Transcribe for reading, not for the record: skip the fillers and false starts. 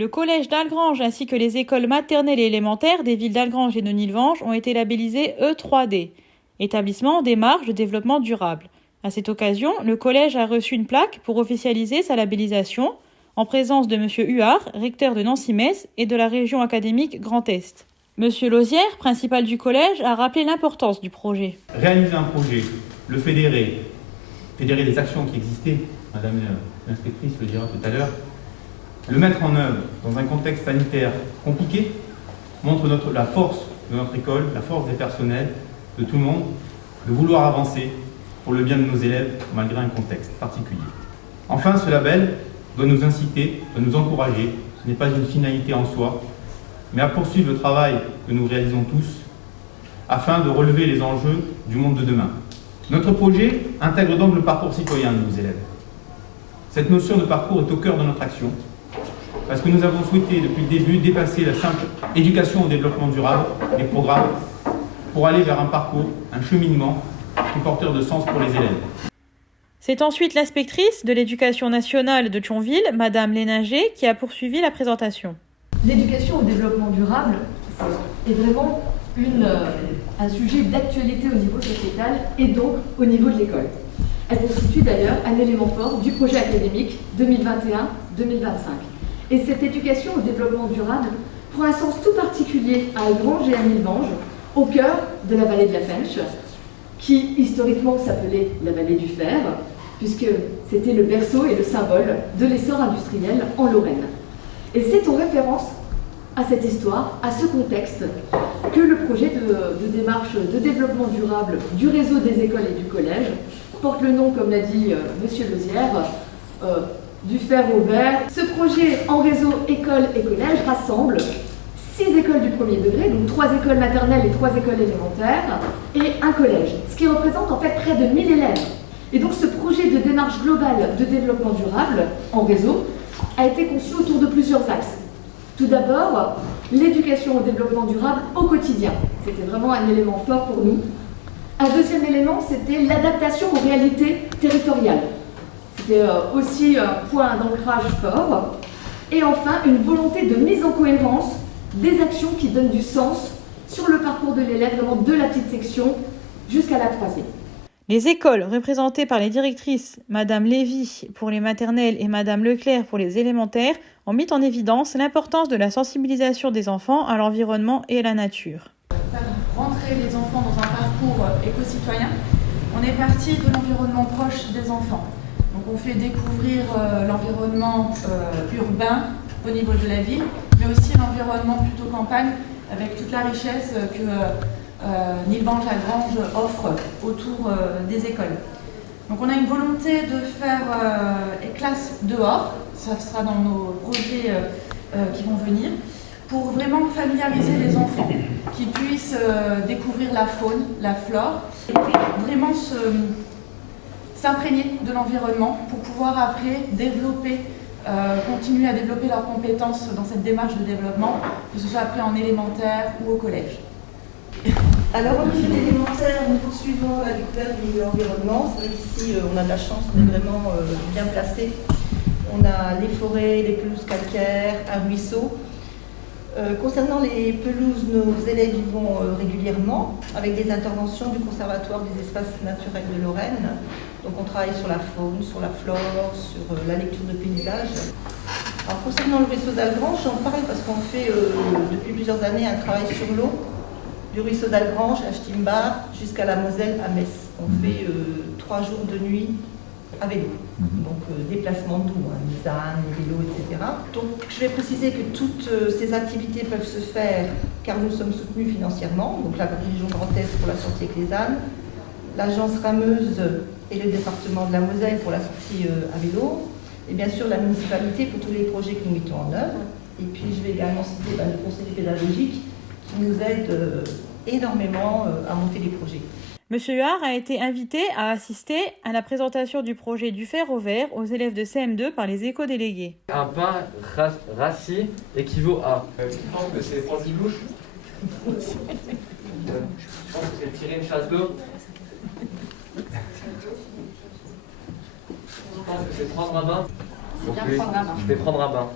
Le collège d'Algrange ainsi que les écoles maternelles et élémentaires des villes d'Algrange et de Nilvange ont été labellisés E3D, établissement en démarche de développement durable. À cette occasion, le collège a reçu une plaque pour officialiser sa labellisation, en présence de M. Huard, recteur de Nancy-Metz et de la région académique Grand Est. M. Lauzière, principal du collège, a rappelé l'importance du projet. Réaliser un projet, le fédérer des actions qui existaient, Madame l'inspectrice le dira tout à l'heure, le mettre en œuvre dans un contexte sanitaire compliqué, montre la force de notre école, la force des personnels, de tout le monde, de vouloir avancer pour le bien de nos élèves malgré un contexte particulier. Enfin, ce label doit nous inciter, doit nous encourager. Ce n'est pas une finalité en soi, mais à poursuivre le travail que nous réalisons tous afin de relever les enjeux du monde de demain. Notre projet intègre donc le parcours citoyen de nos élèves. Cette notion de parcours est au cœur de notre action, parce que nous avons souhaité depuis le début dépasser la simple éducation au développement durable, les programmes, pour aller vers un parcours, un cheminement plus porteur de sens pour les élèves. C'est ensuite l'inspectrice de l'éducation nationale de Thionville, Madame Léninger, qui a poursuivi la présentation. L'éducation au développement durable est vraiment un sujet d'actualité au niveau sociétal et donc au niveau de l'école. Elle constitue d'ailleurs un élément fort du projet académique 2021-2025. Et cette éducation au développement durable prend un sens tout particulier à Algrange et à Nilvange, au cœur de la vallée de la Fensch, qui historiquement s'appelait la vallée du fer, puisque c'était le berceau et le symbole de l'essor industriel en Lorraine. Et c'est en référence à cette histoire, à ce contexte, que le projet de démarche de développement durable du réseau des écoles et du collège porte le nom, comme l'a dit M. Lauzière, du fer au vert. Ce projet en réseau école et collège rassemble 6 écoles du premier degré, donc 3 écoles maternelles et 3 écoles élémentaires, et un collège, ce qui représente en fait près de 1000 élèves. Et donc ce projet de démarche globale de développement durable en réseau a été conçu autour de plusieurs axes. Tout d'abord, l'éducation au développement durable au quotidien. C'était vraiment un élément fort pour nous. Un deuxième élément, c'était l'adaptation aux réalités territoriales. C'était aussi un point d'ancrage fort. Et enfin, une volonté de mise en cohérence des actions qui donnent du sens sur le parcours de l'élève, vraiment de la petite section jusqu'à la 3e. Les écoles, représentées par les directrices Madame Lévy pour les maternelles et Madame Leclerc pour les élémentaires, ont mis en évidence l'importance de la sensibilisation des enfants à l'environnement et à la nature. Faire rentrer les enfants dans un parcours éco-citoyen, on est parti de l'environnement proche des enfants. Donc on fait découvrir l'environnement urbain au niveau de la ville, mais aussi l'environnement plutôt campagne, avec toute la richesse que Nilvange-Lagrange offre autour des écoles. Donc on a une volonté de faire classe dehors, ça sera dans nos projets qui vont venir, pour vraiment familiariser les enfants, qu'ils puissent découvrir la faune, la flore, et vraiment s'imprégner de l'environnement pour pouvoir après développer, continuer à développer leurs compétences dans cette démarche de développement, que ce soit après en élémentaire ou au collège. Alors au niveau élémentaire, nous poursuivons la découverte du milieu environnement. C'est vrai qu'ici, on a de la chance, on est vraiment bien placé. On a les forêts, les pelouses calcaires, un ruisseau. Concernant les pelouses, nos élèves y vont régulièrement avec des interventions du Conservatoire des espaces naturels de Lorraine. Donc on travaille sur la faune, sur la flore, sur la lecture de paysages. Alors concernant le ruisseau d'Algrange, j'en parle parce qu'on fait depuis plusieurs années un travail sur l'eau. Du ruisseau d'Algrange à Stimbach jusqu'à la Moselle à Metz. On fait 3 jours de nuit à vélo. Donc déplacement doux, les ânes, les vélos, etc. Donc je vais préciser que toutes ces activités peuvent se faire car nous sommes soutenus financièrement. Donc la région Grand Est pour la sortie avec les ânes, l'agence Rameuse et le département de la Moselle pour la sortie à vélo, et bien sûr la municipalité pour tous les projets que nous mettons en œuvre. Et puis je vais également citer le conseil pédagogique qui nous aide énormément à monter les projets. Monsieur Huard a été invité à assister à la présentation du projet du fer au vert aux élèves de CM2 par les éco-délégués. Un pain rassis équivaut à... Tu penses que c'est prendre une louche? Je pense que c'est tirer une chasse d'eau. Je pense que c'est prendre un bain. C'est bien prendre un bain. Je vais prendre un bain.